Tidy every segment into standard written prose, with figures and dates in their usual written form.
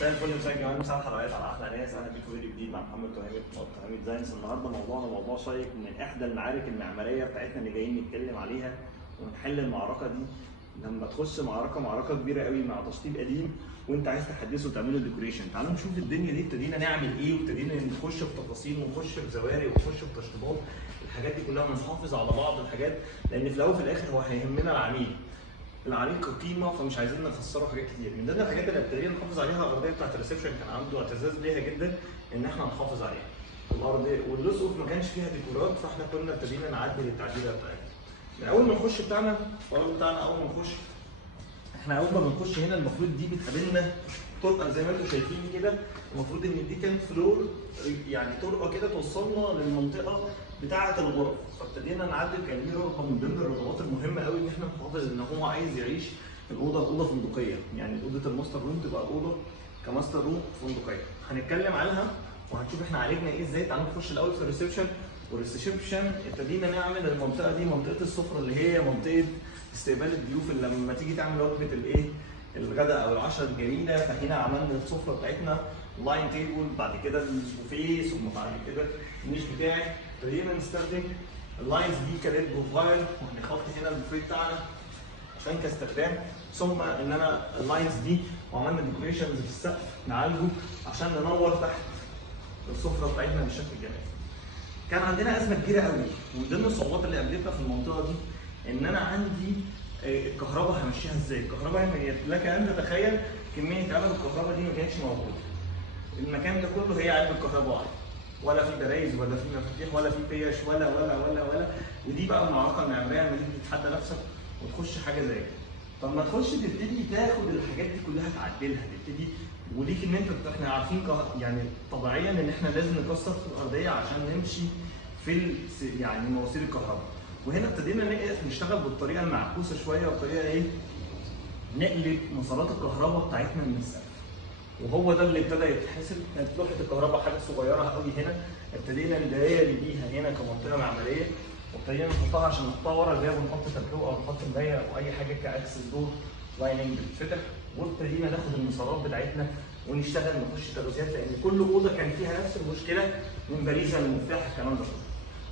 مساء الفل، مساء الجمال، مساء الحلويات على احلى ناس. اهلا بيكم فيديو جديد مع محمد تهامي ديزاينز. النهارده موضوعنا موضوع شيق من احدى المعارك المعماريه بتاعتنا اللي جايين نتكلم عليها ونحل المعركه دي. لما تخش معركه كبيره قوي مع تشطيب قديم وانت عايز تحدثه وتعمله ديكوريشن. تعالوا نشوف الدنيا دي ابتدينا نعمل ايه، وابتدينا نخش في تفاصيل ونخش في زوارق ونخش في تشطيبات. الحاجات دي كلها بنحافظ على بعض الحاجات، لان في الاول وفي الاخر هو هيهمنا العميل كقيمه، فمش عايزين نخسره حاجات كتير. من ضمن الحاجات اللي ابتدينا نحافظ عليها الارضيه بتاعت الريسبشن، كان عنده اعتزاز بيها جدا ان احنا نحافظ عليها. الارضيه واللصق ما كانش فيها ديكورات، فاحنا كنا ابتدينا نعدل التعديلات بتاعتها. من اول ما نخش اول ما نخش احنا اول ما بنخش هنا المفروض دي بتقابلنا طرقه زي ما انتم شايفين كده. المفروض ان دي كانت فلور، يعني طرقه كده توصلنا للمنطقه بتاعه الغرف. فابتدينا نعدل. كان دي رغبه من ضمن الرغبات المهمه قوي ان احنا نحافظ ان هو عايز يعيش في اوضه فندقيه، يعني اوضه الماستر روم تبقى اوضه كماستر روم فندقيه. هنتكلم عنها وهنشوف احنا عالجنا ايه ازاي. تعالوا نخش الاول في الريسبشن. والريسبشن ابتدينا نعمل المنطقه دي منطقه السفره، اللي هي منطقه استقبال الضيوف اللي لما تيجي تعمل وجبه الغداء او العشاء الجميله. فهنا عملنا السفره بتاعتنا لاين تيبل، بعد كده البوفيه، ثم بعد كده النيش بتاعي. ابتدينا نستخدم اللاينز دي كريد بروفايل، وهنحط هنا البوفيه بتاعنا عشان كاستخدام. ثم ان انا اللاينز دي وعملنا ديكوريشنز في السقف نعالجه عشان ننور تحت السفره بتاعتنا بالشكل الجمالي. كان عندنا ازمه كبيره قوي، ومن ضمن الصعوبات اللي قابلتنا في المنطقه دي ان انا عندي الكهرباء همشيها ازاي؟ الكهرباء لك ان تتخيل كميه علب الكهرباء دي ما كانتش موجوده. المكان ده كله هي علبه كهرباء واحده، ولا في برايز ولا في مفاتيح ولا في بيش ولا. ودي بقى المعركه المعماريه لما تيجي تتحدى نفسك وتخش حاجه زي كده. طب ما تخش تبتدي تاخد الحاجات دي كلها تعدلها، تبتدي وليك ان انت احنا عارفين يعني طبيعيا ان احنا لازم نكسر في الارضيه عشان نمشي في يعني مواسير الكهرباء. وهنا ابتدينا نشتغل بالطريقه المعكوسه شويه، والطريقه نقلب مسارات الكهرباء بتاعتنا من السقف. وهو ده اللي ابتدى يتحسب. كانت لوحه الكهرباء حاجه صغيره قوي هنا، ابتدينا نداري بيها هنا كمنطقه معماريه، وابتدينا نحطها عشان نحطها ورا الباب ونحط تابلو او نحط مرايه او اي حاجه كاكسس دور لايننج بتتفتح. وابتدينا ناخد المسارات بتاعتنا ونشتغل نخش تغذيات، لان كل اوضه كان فيها نفس المشكله من باريزه للمفتاح الكلام ده كله.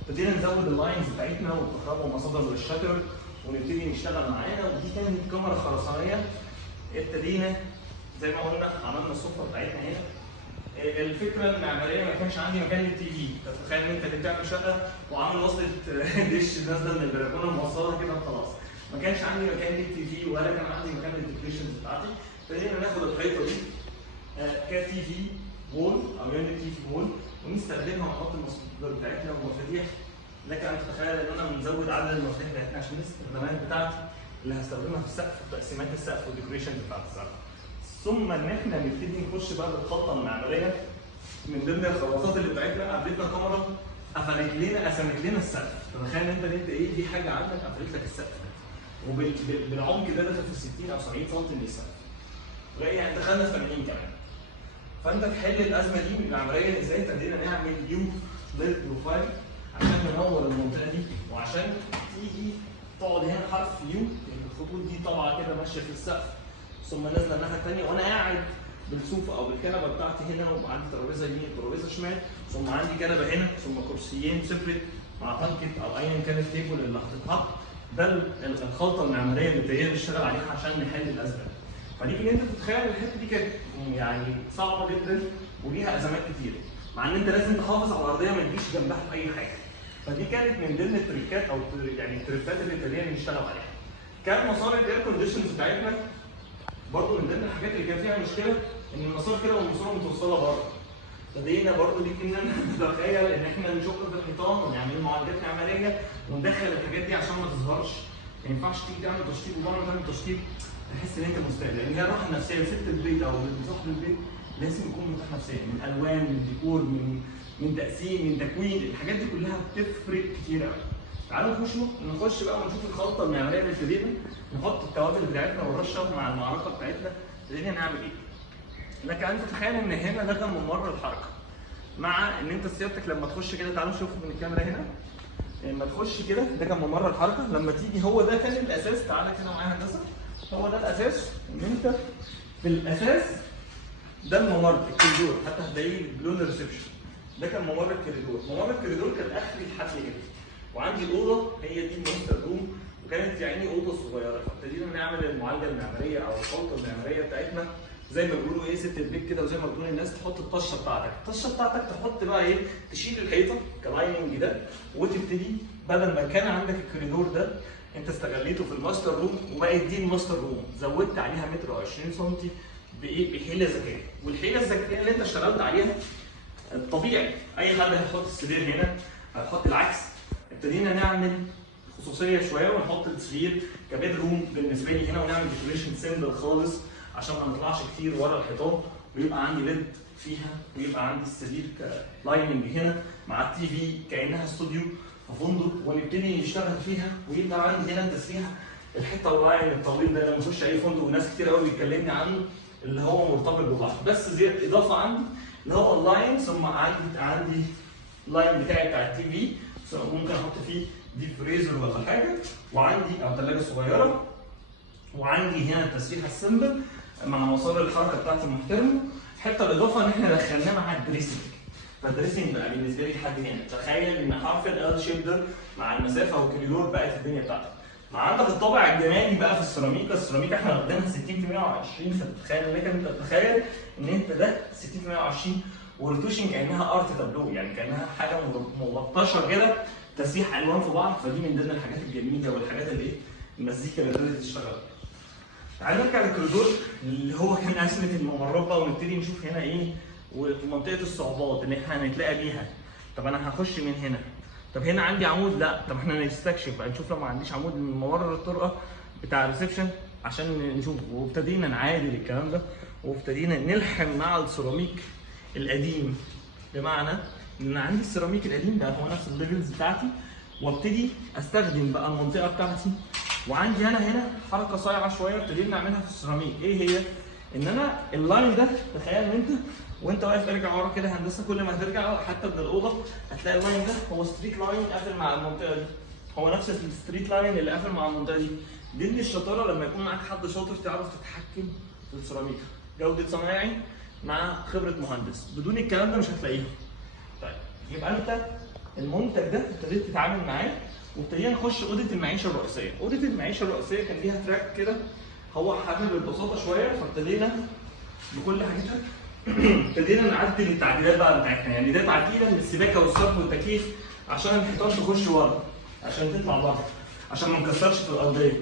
ابتدينا نزود اللاينز بتاعتنا والكهرباء ومصادر للشاتر ونبتدي نشتغل معانا. ودي كانت كاميرا خرسانيه. ابتدينا زي ما قلنا عملنا السفره بتاعتنا هنا. الفكره المعماريه ما كانش عندي مكان للتي في. تتخيل ان انت اللي بتعمل شقه وعامل وصله دش نازله من البلكونه موصلها كده خلاص. ما كانش عندي مكان للتي في ولا كان عندي مكان للديكوريشنز بتاعتي. ابتدينا ناخد الحيطه دي كتي في وول او يونت تي في وول ونستخدمها ونحط المصادر بتاعتنا والمفاتيح. لكن انت تتخيل ان انا بنزود عدد المفاتيح بتاعتنا عشان الاستخدامات بتاعتي اللي هستخدمها في السقف وتقسيمات السقف والديكوريشن بتاعت السقف. ثم ان احنا نبتدي نخش بقى بالخلطه المعماريه. من ضمن الخلطات اللي بتاعتنا قابلتنا كاميرا قسمت لنا السقف. تتخيل ان انت دي حاجه عندك قفلت لك السقف وبالعمق ده داخل في 60 او 70 سم من السقف. يعني دخلنا في 80 كمان. فانت تحل الازمه دي المعماريه ازاي؟ ابتدينا نعمل يو ليد بروفايل عشان ننور المنطقه دي، وعشان تيجي تقعد هنا حرف يو. الخطوط دي طالعه كده ماشيه في السقف ثم نازله الناحيه الثانيه، وانا قاعد بالسوفه او بالكنبه بتاعتي هنا، وعندي ترابيزه يمين وترابيزه شمال، ثم عندي كنبه هنا، ثم كرسيين سيبريت مع طنكت او ايا كان التيبل اللي هتتحط. ده الخلطه المعماريه اللي ابتدينا نشتغل عليها عشان نحل الازمه. فليك ان انت تتخيل الحته دي كانت يعني صعبه جدا وليها ازمات كتير، مع ان انت لازم تحافظ على الارضيه ما تجيش جنبها في اي حاجه. فدي كانت من ضمن التريكات او يعني التريكات اللي ابتدينا نشتغل عليها. كان مسار الاير كونديشنز بتاعتنا برضه من ضمن الحاجات اللي كان فيها مشكله، ان المسار كده والماسوره متوصله بره. ابتدينا برضه ليك ان انا نتخيل ان احنا نشق في الحيطان ونعمل معالجات معماريه وندخل الحاجات دي عشان ما تظهرش. ما ينفعش تيجي تعمل تشطيب وبره تعمل تشطيب تحس ان انت مستعد، لان هي الراحه النفسيه لست البيت او صاحب البيت لازم يكون مرتاح نفسيا، من الوان، من ديكور، من تقسيم، من تكوين. الحاجات دي كلها بتفرق كتير قوي. تعالوا نخش بقى ونشوف الخلطه المعماريه اللي ابتدينا نحط التوابل بتاعتنا ونرشها مع المعركه بتاعتنا. ابتدينا نعمل ايه؟ لك ان تتخيل ان هنا ده كان ممر الحركه، مع ان انت سيادتك لما تخش كده. تعالوا نشوف من الكاميرا هنا. لما تخش كده ده كان ممر الحركه. لما تيجي هو ده كان الاساس. تعالى كده معايا هندسه. هو ده الاساس ان انت في الاساس ده الممر الكوريدور، حتى هتلاقيه بلون الريسبشن. ده كان ممر الكوريدور، ممر الكوريدور كان اخري لحد كده. وعندي الاوضه هي دي الماستر روم، وكانت يعني اوضه صغيره، فابتدينا نعمل المعالجه المعماريه او الخلطه المعماريه بتاعتنا زي ما بيقولوا ايه ست البيت كده، وزي ما بتقول الناس تحط الطشه بتاعتك، الطشه بتاعتك تحط بقى ايه، تشيل الحيطه كلايننج ده وتبتدي بدل ما كان عندك الكوريدور ده انت استغليته في الماستر روم وبقت دي الماستر روم، زودت عليها متر او 20 سم بايه؟ بحيله ذكيه، والحيله الذكيه اللي انت اشتغلت عليها الطبيعي اي حد هيحط السرير هنا هتحط العكس. ابتدينا نعمل خصوصيه شويه ونحط السرير كبيد روم بالنسبه لي هنا، ونعمل ديكوريشن سيمبل خالص عشان ما نطلعش كتير ورا الحيطان، ويبقى عندي ليد فيها، ويبقى عندي السرير كلايننج هنا مع التي في كانها استوديو في فندق، ونبتدي نشتغل فيها، ويبقى عندي هنا تسريحه الحته اللاين الطويل ده لما اخش اي فندق وناس كتير قوي بيكلمني عنه اللي هو مرتبط ببعض، بس زياده اضافه عندي اللي هو اللاين، ثم عندي اللاين بتاعي بتاع التي في ممكن احط فيه ديب فريزر ولا حاجه، وعندي او ثلاجه صغيره، وعندي هنا التسريحه السمبل مع مسار الحركه بتاعتي المحترمه. حتى الاضافه ان احنا دخلناه مع الدريسنج، فالدريسنج بقى بالنسبه لي لحد هنا، تخيل ان حرف ال شيب ده مع المسافه والكوريدور بقت الدنيا بتاعتك. مع عندك الطابع الجمالي بقى في السيراميكا، السيراميكا احنا واخدينها 60 في 120، فتتخيل لك انت تتخيل ان انت ده 60 في 120 والروتوشن كانها ارت تابلو، يعني كانها حاجه ملطشه كده تسريح الوان في بعض، فدي من ضمن الحاجات الجميله والحاجات اللي ايه المزيكا اللي بدات تشتغل. تعال نرجع للكوريدور اللي هو كان اسئله الممرات بقى، ونبتدي نشوف هنا ايه ومنطقه الصعوبات اللي احنا هنتلاقى بيها. طب انا هخش من هنا، طب هنا عندي عمود، لا طب احنا نستكشف بقى نشوف لو ما عنديش عمود من ممر الطرقه بتاع الريسبشن عشان نشوف. وابتدينا نعادل الكلام ده، وابتدينا نلحم مع السيراميك القديم، بمعنى ان عندي السيراميك القديم ده هو نفس الليفلز بتاعتي، وابتدي استخدم بقى المنطقه بتاعتي. وعندي هنا حركه صايعه شويه ابتدينا نعملها في السيراميك، ايه هي؟ ان انا اللاين ده تخيل ان انت وانت واقف ارجع ورا كده هندسه، كل ما هترجع حتى من الاوضه هتلاقي اللاين ده هو ستريت لاين قافل مع المنطقه دي، هو نفس الستريت لاين اللي قافل مع المنطقه دي. دي اللي الشطاره لما يكون معاك حد شاطر تعرف تتحكم في السيراميك، جوده صنايعي مع خبره مهندس، بدون الكلام ده مش هتلاقيه. طيب يبقى انت المنتج ده ابتديت تتعامل معاه، وابتدينا نخش اوضه المعيشه الرئيسيه. اوضه المعيشه الرئيسيه كان ليها تراك كده هو حابب البساطه شويه، فابتدينا بكل حاجتها ابتدينا نعدل التعديلات بقى بتاعتنا، يعني ده تعديله من السباكه والصرف والتكييف عشان الحيطان تخش ورا، عشان تطلع بره، عشان ما نكسرش في الارضيه.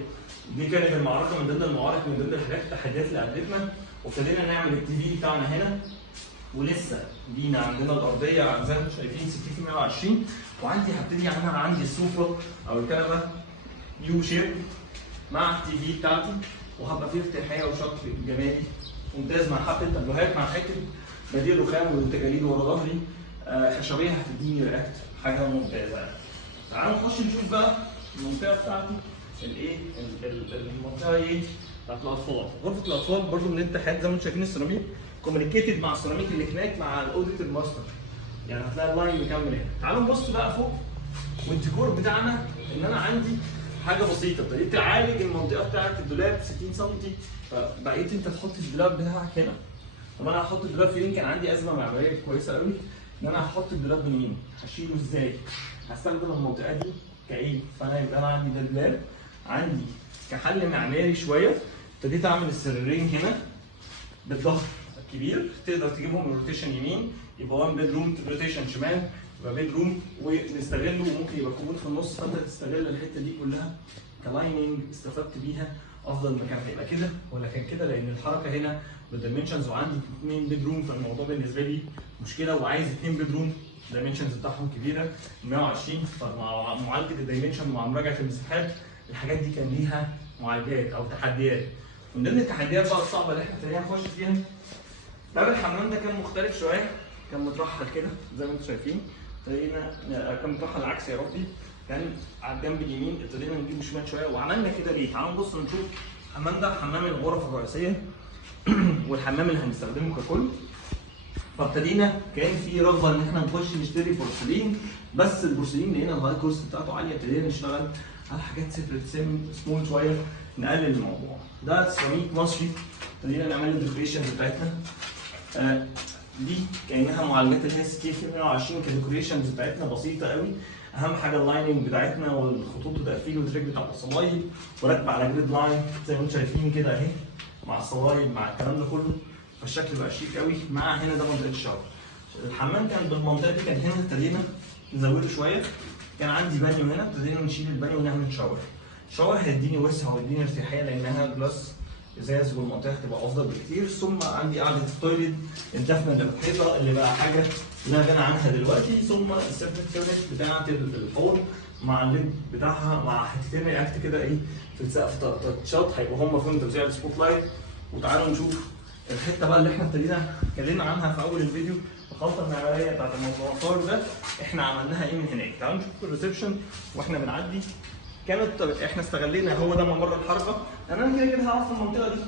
دي كانت المعركه من ضمن المعارك، من ضمن الحاجات التحديات اللي قابلتنا. وابتدينا نعمل التي في بتاعنا هنا، ولسه لينا عندنا الارضيه زي ما انتم شايفين 60 في 120، وعندي هبتدي انا عندي السوفا او الكنبه يو شيب مع التي في بتاعتي، وهبقى فيه ارتياحيه وشكل جمالي ممتاز مع حبه تابلوهات مع حته بديل رخام والتجاليد ورا ظهري خشبيه هتديني رياكت حاجه ممتازه. تعالوا نخش نشوف بقى المنطقه بتاعتي الايه المنطقه ايه بتاعت الاطفال. غرفه الاطفال برضو من الاتحاد زي ما انتم شايفين السيراميك كوميونيكيتد مع السيراميك اللي هناك مع اوضه الماستر، يعني هتلاقي اللاين مكمل هنا. تعالوا نبص بقى فوق، والديكور بتاعنا ان انا عندي حاجه بسيطه، ابتديت اعالج المنطقه بتاعت الدولاب 60 سم، فبقيت انت تحط الدولاب بتاعك هنا. طب انا هحط الدولاب فين؟ كان عندي ازمه معماريه كويسه قوي ان انا هحط الدولاب منين؟ هشيله ازاي؟ هستخدم المنطقه دي كايه؟ فانا يبقى انا عندي ده دولاب، عندي كحل معماري شويه ابتديت اعمل السريرين هنا بالظهر كبير، تقدر تجيبهم روتيشن يمين يبقى 1 بيد روم، روتيشن شمال يبقى بيد روم، ونستغله وممكن يبقى كومود في النص، فانت تستغل الحته دي كلها كلايننج استفدت بيها. افضل مكان هيبقى كده ولا كان كده، لان الحركه هنا بالدايمنشنز، وعندي 2 بيد روم، فالموضوع بالنسبه لي مشكله، وعايز 2 بيد روم الدايمنشنز بتاعهم كبيره 120، فمع معالجه الدايمنشن ومع مراجعه المساحات الحاجات دي كان ليها معالجات او تحديات. من ضمن التحديات بقى الصعبه اللي احنا ابتدينا نخش فيها، باب الحمام ده كان مختلف شويه، كان مترحل كده زي ما انتم شايفين، ابتدينا كان مترحل العكس يا ربي، كان على الجنب اليمين ابتدينا نجيبه شمال شويه. وعملنا كده ليه؟ تعالوا نبص نشوف. الحمام ده حمام الغرف الرئيسيه والحمام اللي هنستخدمه ككل. فابتدينا كان في رغبه ان احنا نخش نشتري بورسلين، بس البورسلين لقينا الهاي كوست بتاعته عاليه، ابتدينا نشتغل على حاجات سمول شويه نقلل الموضوع. ده سيراميك مصري ابتدينا نعمل الديكوريشنز بتاعتنا. دي كانها معالجات اللي هي 60 كالكوليشنز بتاعتنا بسيطه قوي. اهم حاجه اللايننج بتاعتنا والخطوط وتقفيل وتريك بتاع الصلايب، وراكبه على جريد لاين زي ما انتم شايفين كده اهي، مع الصلايب مع الكلام ده كله، فالشكل بقى شيك قوي. مع هنا ده منطقه الشاور. الحمام كان بالمنطقه دي، كان هنا ابتدينا نزوده شويه، كان عندي بانيو هنا، ابتدينا نشيل البانيو ونعمل شاور. شاور هيديني وسع ويديني ارتياحيه لانها جلاس ازاز والمنطقه هتبقى افضل بكتير. ثم عندي قاعده التويليت الدفنه اللي في الحيطه اللي بقى حاجه لا غنى عنها دلوقتي. ثم السيرفيس يونت بتاعت الحوض مع الليد بتاعها مع حتتين رياكت كده ايه في السقف تاتشات، هيبقوا هم فيهم توزيع السبوت لايت. وتعالوا نشوف الحته بقى اللي احنا اتكلمنا عنها في اول الفيديو، الخلطه المعماريه بتاعت المطار ده احنا عملناها ايه من هناك. تعالوا نشوف الريسبشن واحنا بنعدي. كانت احنا استغلينا هو ده ممر الحركه، لان انا كده كده هقف في المنطقه دي،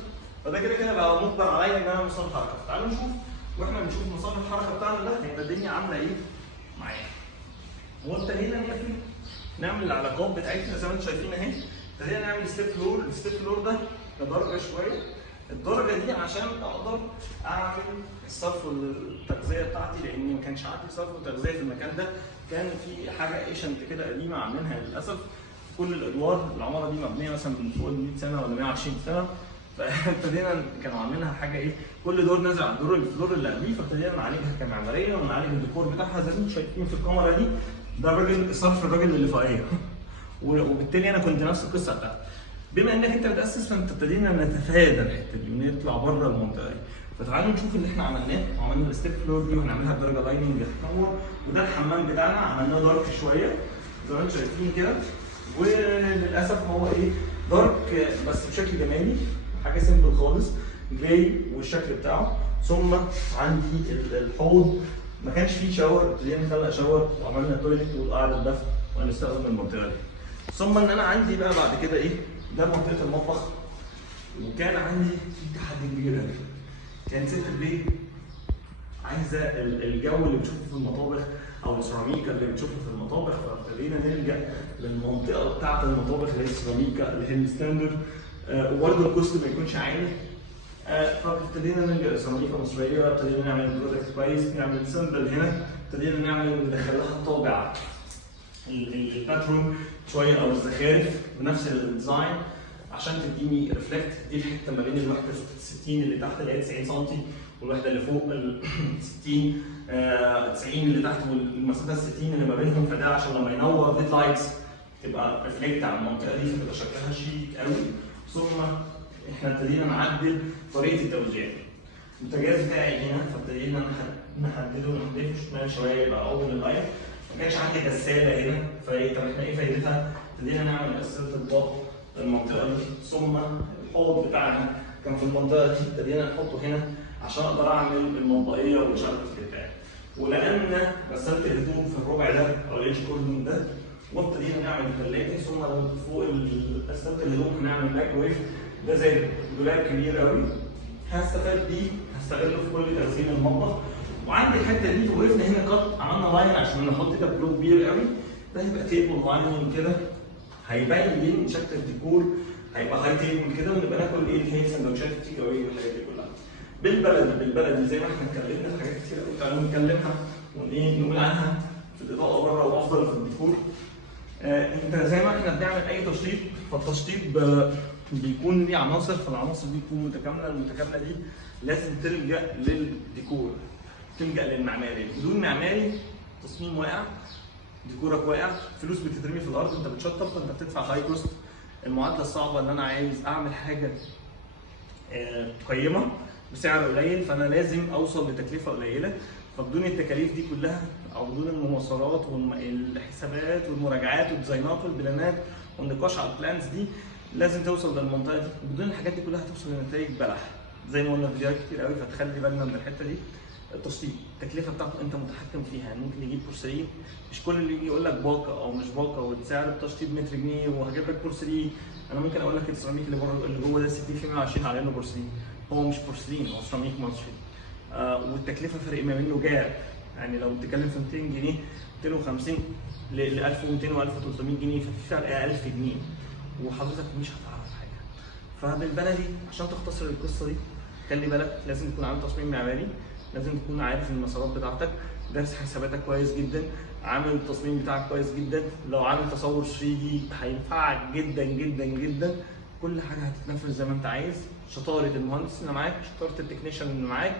فده كده كده بقى مجبر عليا ان انا مسار الحركه. تعالوا نشوف واحنا بنشوف مسار الحركه بتاعنا ده هيبقى الدنيا عامله ايه معايا. وابتدينا نقفل نعمل العلاقات بتاعتنا زي ما انتم شايفين اهي. ابتدينا نعمل ستيب فلور، الستيب فلور ده درجه شويه، الدرجه دي عشان اقدر اعمل الصرف والتغذيه بتاعتي، لان ما كانش عندي صرف وتغذيه في المكان ده. كان في حاجه ايشنت كده قديمه عاملينها للاسف. كل الادوار العماره دي مبنيه مثلا من فوق ال 100 سنه ولا 120 سنه، فابتدينا كانوا عاملينها حاجه ايه، كل دور نازل على الفلور اللي قبليه، فابتدينا نعالجها كمعماريه ونعالج الديكور بتاعها زي ما انتم شايفين في الكاميرا دي. ده الراجل صرف الراجل اللي فوقيه وبالتالي انا كنت نفس القصه بتاعتي. بما انك انت بتاسس فانت ابتدينا نتفادى الحته دي ونطلع بره المنطقه دي. فتعالوا نشوف اللي احنا عملناه. عملنا الستيب فلور دي وهنعملها بدرجه لايننج هتنور، وده الحمام بتاعنا عملناه دارك شويه زي ما انتم شايفين كده. وللاسف هو ايه دارك بس بشكل جمالي، حاجه سيمبل خالص جراي والشكل بتاعه. ثم عندي الحوض ما كانش فيه شاور، ابتدينا نخلق شاور وعملنا تويلت وقاعده دفء وهنستخدم المنطقه دي. ثم ان انا عندي بقى بعد كده ايه، ده منطقه المطبخ. وكان عندي في تحدي كبير قوي، كان ست البيت عايزه الجو اللي بتشوفه في المطابخ او السيراميكا اللي بتشوفها في المطابخ، فابتدينا نلجا للمنطقه بتاعت المطابخ اللي هي السيراميكا اللي هي الستاندرد، وبرده الكوست ما يكونش عالي. فابتدينا نلجا لسيراميكا مصريه، ابتدينا نعمل برودكت كويس، نعمل سمبل هنا، ابتدينا ندخل لها طابع الباترون شويه او الزخارف بنفس الديزاين عشان تديني ريفلكت. دي الحته ما بين الوحده 60 اللي تحت اللي هي 90 سم والوحده اللي فوق ال 60 90 اللي تحت والمسافه 60 اللي ما بينهم، فده عشان لما ينور ديد لايتس تبقى ريفلكت على المنطقه دي فتبقى شكلها شيك قوي. ثم احنا ابتدينا نعدل طريقه التوزيع. البوتاجاز بتاعي هنا فابتدينا نحدده شمال شويه يبقى اول اللاين. ما كانش عندي غساله هنا، طب احنا ايه فايدتها؟ ابتدينا نعمل غساله اطباق المنطقه دي. ثم الحوض بتاعنا كان في المنطقه دي، ابتدينا نحطه هنا عشان اقدر اعمل المطبقيه والشرط بتاعي. ولان غساله الهدوم في الربع ده او الاتش كوردون ده، وابتدينا نعمل ثلاجه. ثم فوق غساله الهدوم هنعمل مايكرويف، ده زي دولاب كبير قوي هستفاد بيه، هستغله في كل تخزين المطبخ. وعندي الحته دي وقفنا هنا قط عملنا لاين عشان نحط كده بلو كبير قوي، ده هيبقى تيبل لاين كده هيبين بين شكل الديكور، هيبقى هاي تيبل كده ونبقى ناكل ايه اللي هي سندوتشات التيك اواي والحاجات دي كلها. بالبلدي زي ما احنا اتكلمنا في حاجات كتير قوي، تعالوا نتكلمها نقول عنها في الاضاءه بره وافضل في الديكور. انت زي ما احنا بنعمل اي تشطيب، فالتشطيب بيكون ليه عناصر، فالعناصر دي تكون متكامله. المتكامله دي لازم تلجا للديكور، تلجا للمعماري. بدون معماري تصميم واقع، ديكورك واقع، فلوس بتترمي في الارض، انت بتشطب فانت بتدفع هاي كوست. المعادله الصعبه ان انا عايز اعمل حاجه قيمه بسعر قليل، فانا لازم اوصل لتكلفه قليله. فبدون التكاليف دي كلها او بدون المواصلات والحسابات والمراجعات والديزاينات والبلانات والنقاش على البلانز دي، لازم توصل للمنطقه دي. بدون الحاجات دي كلها هتوصل لنتائج بلح زي ما قلنا في فيديوهات كتير قوي. فتخلي بالنا من الحته دي. التشطيب التكلفه بتاعته انت متحكم فيها، يعني ممكن يجيب بورسلين، مش كل اللي يجي يقول لك باقه او مش باقه وسعر التشطيب متر جنيه وهجيب لك بورسلين. انا ممكن اقول لك السيراميك اللي بره اللي جوه ده 60 في 120 على انه بورسلين، هو مش بورسلين، هو سيراميك مصري. والتكلفه فرق ما بينه جاب، يعني لو بتتكلم في 200 جنيه 250 ل 1200 و 1300 جنيه، ففي فرق 1000 جنيه وحضرتك مش هتعرف حاجه. فبالبلدي عشان تختصر القصه دي خلي بالك لازم تكون عامل تصميم معماري، لازم تكون عارف المسارات بتاعتك، دارس حساباتك كويس جدا، عامل التصميم بتاعك كويس جدا، لو عامل تصور 3 دي هينفعك جدا جدا جدا. كل حاجه هتتنفذ زي ما انت عايز. شطاره المهندس اللي معاك، شطاره التكنيشن اللي معاك،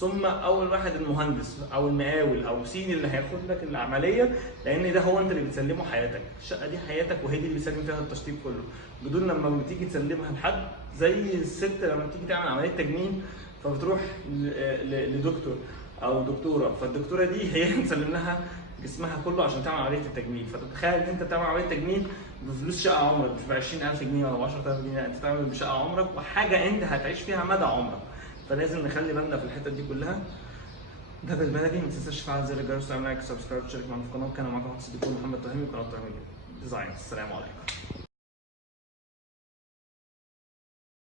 ثم اول واحد المهندس او المقاول او سين اللي هياخد لك العمليه، لان ده هو انت اللي بتسلمه حياتك. الشقه دي حياتك وهي دي اللي بيسلم فيها التشطيب كله. بدون لما بتيجي تسلمها لحد، زي الست لما بتيجي تعمل عمليه تجميل فبتروح لدكتور او دكتوره، فالدكتوره دي هي اللي تسلم لها جسمها كله عشان تعمل عمليه التجميل. فتتخيل ان انت بتعمل عمليه تجميل بفلوس شقه عمرك، مش ب 20000 جنيه ولا ب 10000 جنيه، لا انت بتعمل بشقه عمرك وحاجه انت هتعيش فيها مدى عمرك. فلازم نخلي بالنا في الحتت دي كلها. ده بالبلدي. ما تنساش تفعل زر الجرس وتعمل لايك وسبسكرايب وتشترك معانا في القناه. كان معاكم مهندس الديكور محمد تهامي، قناه تهامي ديزاين. السلام عليكم.